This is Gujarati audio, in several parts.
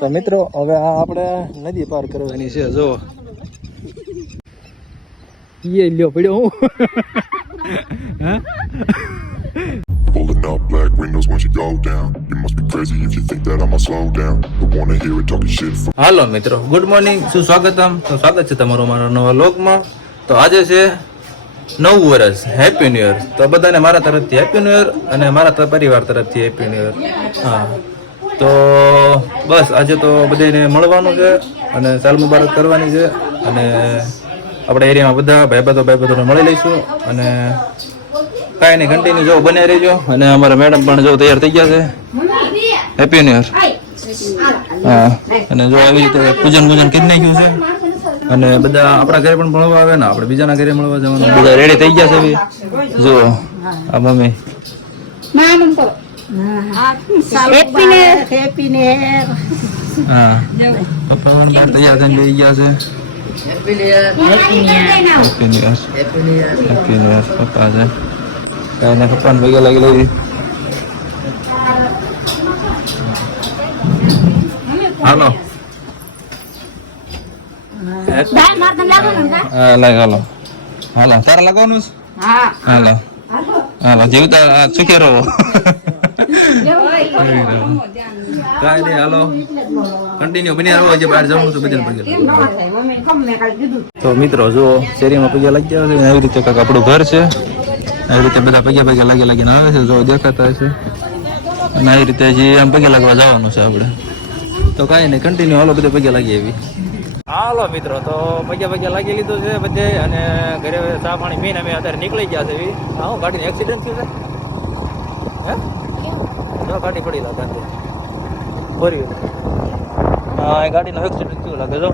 તો મિત્રો હવે આ આપણે નદી પાર કરવાની છે. જો એ લ્યો પડ્યો હું. Pulling up black windows once you go down. You must be crazy if you think that I'ma slow down. Don't wanna hear it talking shit. હાલો મિત્રો, ગુડ મોર્નિંગ, સુસ્વાગતમ. તો સ્વાગત છે તમારું મારા નવા વ્લોગમાં. તો આજે છે નવું વર્ષ, હેપી ન્યુ યર. તો બધાને મારા તરફથી હેપી ન્યુ યર અને મારા પરિવાર તરફથી હેપી ન્યુ યર. હા, તો બસ આજે તો બધાને મળવાનું છે અને સાલ મુબારક કરવાની છે. અને આપણા એરિયામાં બધા ભાઈબંધોને મળી લઈશું. અને કાંઈ નહીં, કન્ટિન્યુ જો બને રહેજો. અને અમારા મેડમ પણ જો તૈયાર થઈ ગયા છે. Happy new year. હા, અને જો આવી રીતે પૂજન કરી નાખ્યું છે. અને બધા આપણા ઘરે પણ મળવા આવે ને આપણે બીજાના ઘરે મળવા જવાનું. બધા રેડી થઈ ગયા છે. જો આ મમ્મી હા, પપ્પા પણ બહાર તૈયાર થઈને બેસી ગયા છે. હેપી ન્યુ યર પપ્પા છે. કાંઈ પપ્પાને ભેગા લાગી લઈ. હાલો હાલો હાલો, તારા લગાવવાનું છે. હાલો હાલો, જીવતા સુખી રહો. કાંઈ નહીં, હાલો કન્ટિન્યુ બની આવો. આજે બહાર જવાનું છે બધાને પગે. તો મિત્રો જો શેરીમાં પગે લાગી ગયા છે. એવી રીતે કાંઈક આપણું ઘર છે. આવી રીતે બધા પગે લાગીને આવે છે. જો દેખાતા હશે. અને આવી રીતે હજી આમ પગે લાગવા જવાનું છે આપણે. તો કાંઈ નહીં, કન્ટિન્યુ હાલો બધે પગે લાગી આવી. હાલો મિત્રો, તો પગે લાગી લીધું છે બધે. અને ઘરે ચા પાણી પીને અમે અત્યારે નીકળી ગયા છે. હા, ગાડીનું એક્સિડન્ટ થયું છે. હે, જો ગાડી પડી લાગે ભરી. હા, એ ગાડીનો એક્સિડન્ટ થયું લાગે. જો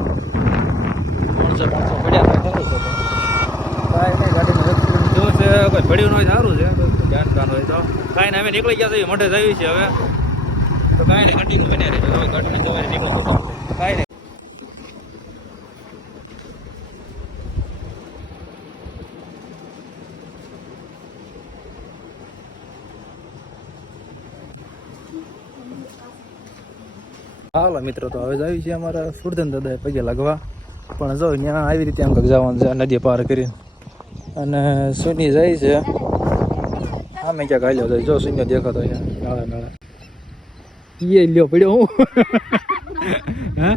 500 પડ્યા કાંઈ નહીં, ગાડીનું એક્સિડન્ટ થયું છે. કોઈ પડ્યું ન હોય સારું છે, ધ્યાન હોય તો. કાંઈ નહીં, અમે નીકળી ગયા છે. મોઢે જઈએ છીએ હવે. તો કાંઈ નહીં, કન્ટિન્યુ બને રહેજો. હવે ગાડીને સવારે નીકળી જતો. કાંઈ નહીં. હાલો મિત્રો, તો હવે આવી છે અમારા સુરધન દાદા પગે લાગવા. પણ જો ત્યાં આવી રીતે આમ કંઈક જવાનું છે નદી પાર કરીને. અને સુની જાય છે આમે ક્યાંક હાલ્યો જાય. જો શૂન્ય દેખાતો છે નાળા. એ લ્યો પડ્યો હું. હા,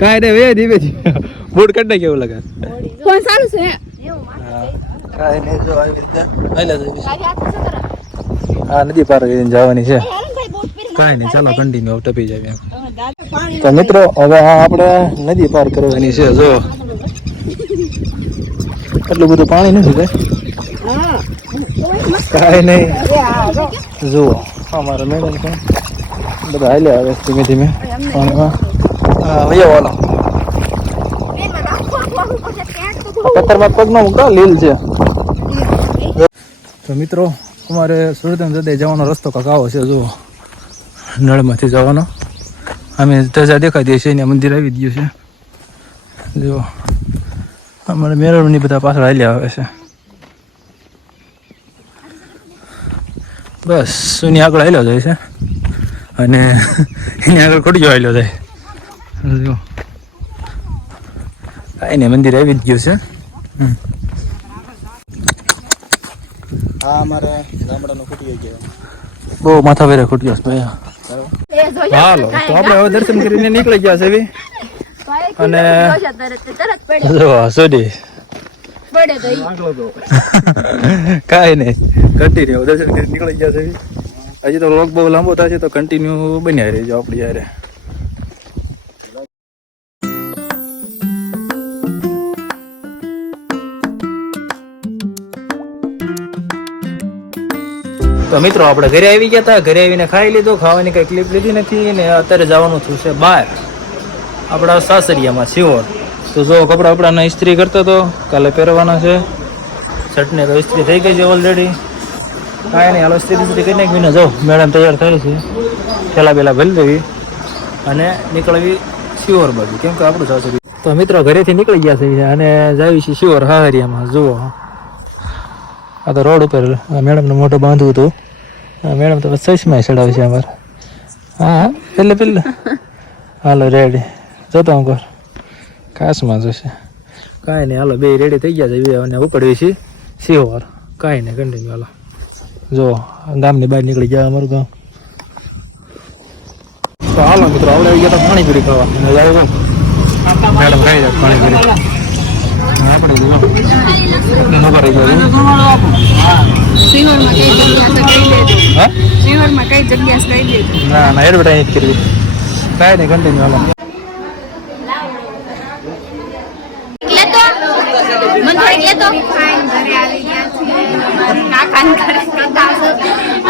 કાંઈ નહીં, ધીમે બૂટ કાઢ નાખ કેવું લાગે. કોણ સારું છે? કાંઈ નહીં, જો આવી રીતે હાલ્યા જાય. હા, નદી પાર કરીને જવાની છે. કાંઈ નહીં, ચાલો કન્ટિન્યુ ટપી જાય એમ. તો મિત્રો હવે આપણે નદી પાર કરવાની છે. જો એટલું બધું પાણી નથી ભાઈ. કાંઈ નહીં, જુઓ અમારા મેડમ છે બધા હાલ્યા આવે ધીમે ધીમે પાણીમાં. હા, વાલો પથ્થરમાં પગ નો મૂકો, લીલ છે. તો મિત્રો અમારે સુરતન દાદા જવાનો રસ્તો કાંક આવો છે. જુઓ નળમાંથી જવાનો. અમે ધજા દેખાઈ દઈએ છીએ. અહીંયા મંદિર આવી ગયું છે. જુઓ અમારે મેળવણી બધા પાછળ હાલ્યા આવે છે. બસ સુની આગળ હાલ્યો જાય છે. અને એની આગળ ખોડિયો હાલ્યો જાય. જુઓ કાંઈ નહીં, મંદિર આવી જ ગયું છે. હા, અમારે ગામડાનો ખૂટ્યો ગયો. બહુ માથા વેરે ખૂટ્યો છે. હાલો, તો આપણે હવે દર્શન કરીને નીકળી ગયા છે. અને જો સોડી કાંઈ નહીં, કન્ટિન્યુ દર્શન કરીને નીકળી ગયા છે. હજી તો વ્લોગ બહુ લાંબો થશે, તો કન્ટિન્યુ બન્યા રહેજો આપણી યારે. તો મિત્રો આપણે ઘરે આવી ગયા હતા. ઘરે આવીને ખાઈ લીધું. ખાવાની કઈ ક્લિપ લીધી નથી. ને અત્યારે જવાનું થયું છે બહાર આપણા સાસરિયામાં સિહોર. તો જો કપડાં ઇસ્ત્રી કરતો હતો, કાલે પહેરવાના છે. શર્ટને તો ઇસ્ત્રી થઈ ગઈ છે ઓલરેડી. કાંઈ નહીં, હાલો ઇસ્ત્રી કરી નાખીને જો મેડમ તૈયાર થાય છે. પેલા ભરી દેવી અને નીકળવી સિહોર બાજુ, કેમ કે આપણું સાસરિયું. તો મિત્રો ઘરેથી નીકળી ગયા છે અને જાવી છે સિહોર હાહરિયામાં. જુઓ આ તો રોડ ઉપર મેડમને મોટો બાંધવું હતું. મેડમ તો ચશ્મા ચડાવે છે અમારે. હા પેલે હાલો રેડી જોતો હું કર કાશમાં જોશે કાંઈ નહીં. હાલો બે રેડી થઈ ગયા છે અને ઉપડવી છે શિહોર. કાંઈ નહીં કન્ટિન્યુ હાલો. જો ગામની બહાર નીકળી ગયા અમારું ગામ. તો હાલો મિત્રો આપણે આવી ગયા તો પાણીપુરી ખાવા મેડમ ખાઈ જાય પાણીપુરી. આપણે નંબર રહી ગયો. ના ના એડવર્ટાઈઝ કરવી કાંઈ નહીં કન્ટિન્યુ હાલો.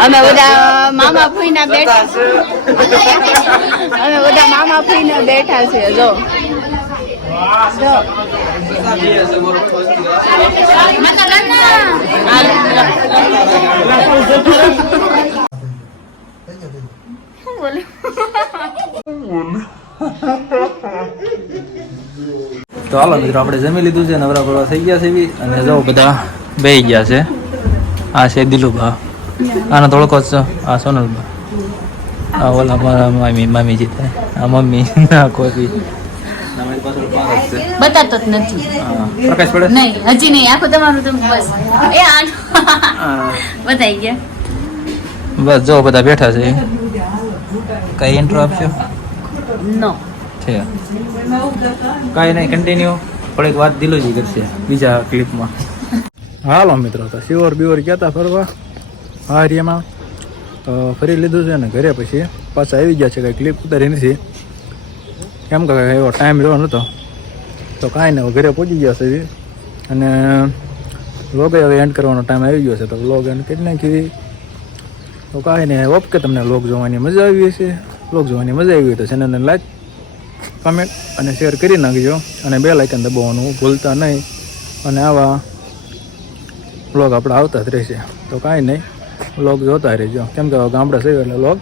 અમે બધા મામા ફૂઈના બેઠા બેઠા છીએ જો તો હાલો મિત્રો આપણે જમી લીધું છે નવરા પડવા થઈ ગયા છે બી અને જો બધા બેહી ગયા છે. આ છે દિલુભા આનો થોડોક જ આ સોનલબા આ ઓલા મારા મામીજી થાય આ મમ્મી ના કોઈ બતાતો જ નથી. પ્રકાશ પડે નહીં હજી નહીં આખું તમારું તો બસ એ બતાઈ ગયા. બસ જો બધા બેઠા છે. કઈ ઇન્ટ્રો આપશો? નો છે કાંઈ નહીં કન્ટિન્યુ થોડીક વાત દિલુજી કરશે બીજા ક્લિપમાં. હાલો મિત્રો તો શિવર બીવર ગયા હતા ફરવા હારિયામાં તો ફરી લીધું છે ને ઘરે પછી પાછા આવી ગયા છે. કાંઈ ક્લિપ ઉતારી નથી કેમ કે એવો ટાઈમ રહ્યો નહોતો તો કાંઈ નહીં ઘરે પહોંચી ગયા છે અને વ્લોગ હવે એન્ડ કરવાનો ટાઈમ આવી ગયો છે તો વ્લોગ એન્ડ કરી નાખી. તો કાંઈ નહીં ઓકે તમને વ્લોગ જોવાની મજા આવી હશે. વ્લોગ જોવાની મજા આવી હોય તો ચેનલને લાઈક કમેન્ટ અને શેર કરી નાખજો અને બેલ આઇકન દબાવવાનું ભૂલતા નહીં. અને આવા વ્લોગ આપણા આવતા જ રહેશે તો કાંઈ નહીં વ્લોગ જોતા રહેજો કેમ કે ગામડા છે એટલે વ્લોગ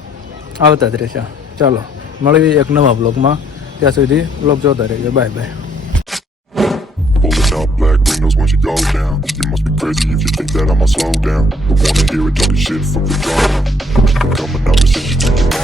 આવતા જ રહેશે. ચાલો મળવી એક નવા વ્લોગમાં ત્યાં સુધી વ્લોગ જોતા રહેજો. Bye bye. Pulling up black windows once you go down. You must be crazy if you think that I'ma slow down. Don't wanna hear it talking shit from the drama. Coming up and send you to your